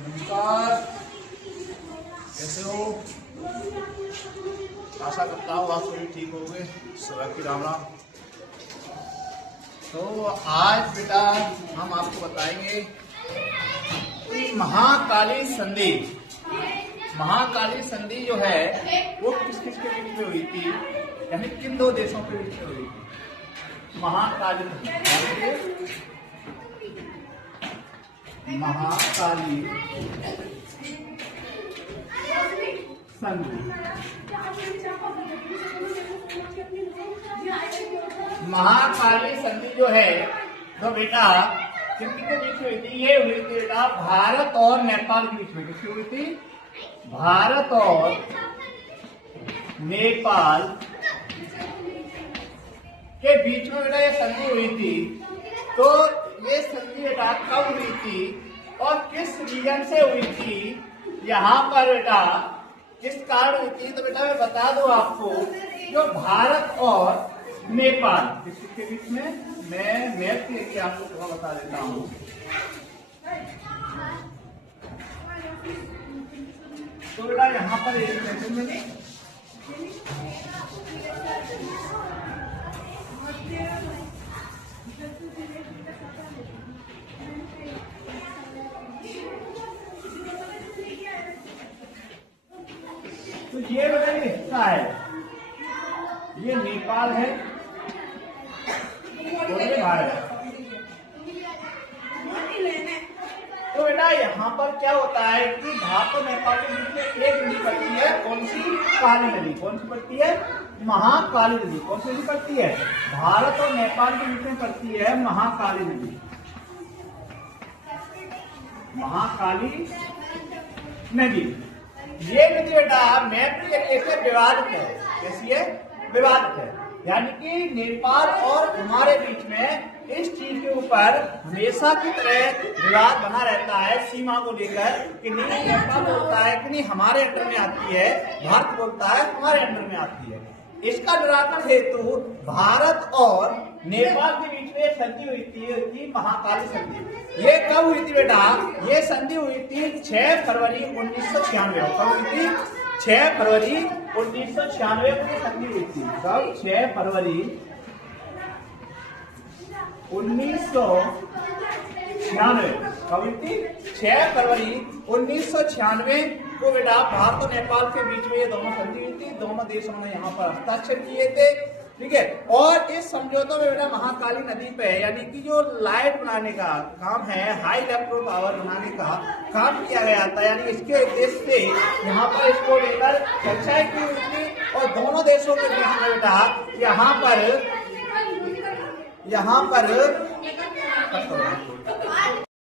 नमस्कार, कैसे हो? आशा करता हूँ आप सभी ठीक होंगे। सुबह की राम राम। तो आज बेटा हम आपको बताएंगे कि महाकाली संधि जो है वो किस किस के बीच में हुई थी, यानी किन दो देशों के बीच में हुई थी। महाकाली संधि महाकाली संधि जो है तो बेटा किसके बीच में हुई थी? ये हुई थी बेटा भारत और नेपाल के बीच में। किसकी हुई थी? भारत और नेपाल के बीच में बेटा ये संधि हुई थी। तो ये संधि बेटा कब हुई थी और किस रीजन से हुई थी, यहाँ पर बेटा किस कारण हुई थी? तो बेटा मैं बता दूं आपको, जो भारत और नेपाल किसके बीच में, मैं मैप लेके आपको थोड़ा बता देता हूँ। तो बेटा यहाँ पर एक सेकंड में तो ये बेटा हिस्सा है, ये नेपाल है और ये भारत। तो बेटा यहाँ पर क्या होता है कि भारत और नेपाल के बीच में एक नदी पड़ती है। कौन सी? काली नदी। कौन सी पड़ती है? महाकाली नदी। कौन सी नदी पड़ती है? भारत और नेपाल के बीच में पड़ती है महाकाली नदी। महाकाली नदी ये नदी बेटा मैप के कैसे विवादित है? कैसी है? विवादित है, यानी कि नेपाल और हमारे बीच में इस चीज के ऊपर हमेशा की तरह विवाद बना रहता है, सीमा को लेकर कि नहीं नेपाल बोलता है कि नहीं हमारे अंडर में आती है, भारत बोलता है हमारे अंडर में आती है। इसका निराकरण हेतु भारत और नेपाल के बीच में संधि हुई थी महाकाली संधि। ये कब हुई थी बेटा? ये संधि हुई थी 6 फरवरी 1996। कब हुई थी? 6 फरवरी 1996 को संधि हुई थी। कब? 6 फरवरी 1996। कब हुई थी? 6 फरवरी 1996 को बेटा भारत और नेपाल के बीच में ये दोनों संधि हुई थी। दोनों देशों ने यहाँ पर हस्ताक्षर किए थे, ठीक है। और इस समझौते में बेटा महाकाली नदी पे यानी कि जो लाइट बनाने का काम है, हाई इलेक्ट्रो पावर बनाने का काम किया गया था, यानी इसके उद्देश्य से यहाँ पर इसको लेकर चर्चाएं की हुई थी। और दोनों देशों के बीच में बेटा यहाँ पर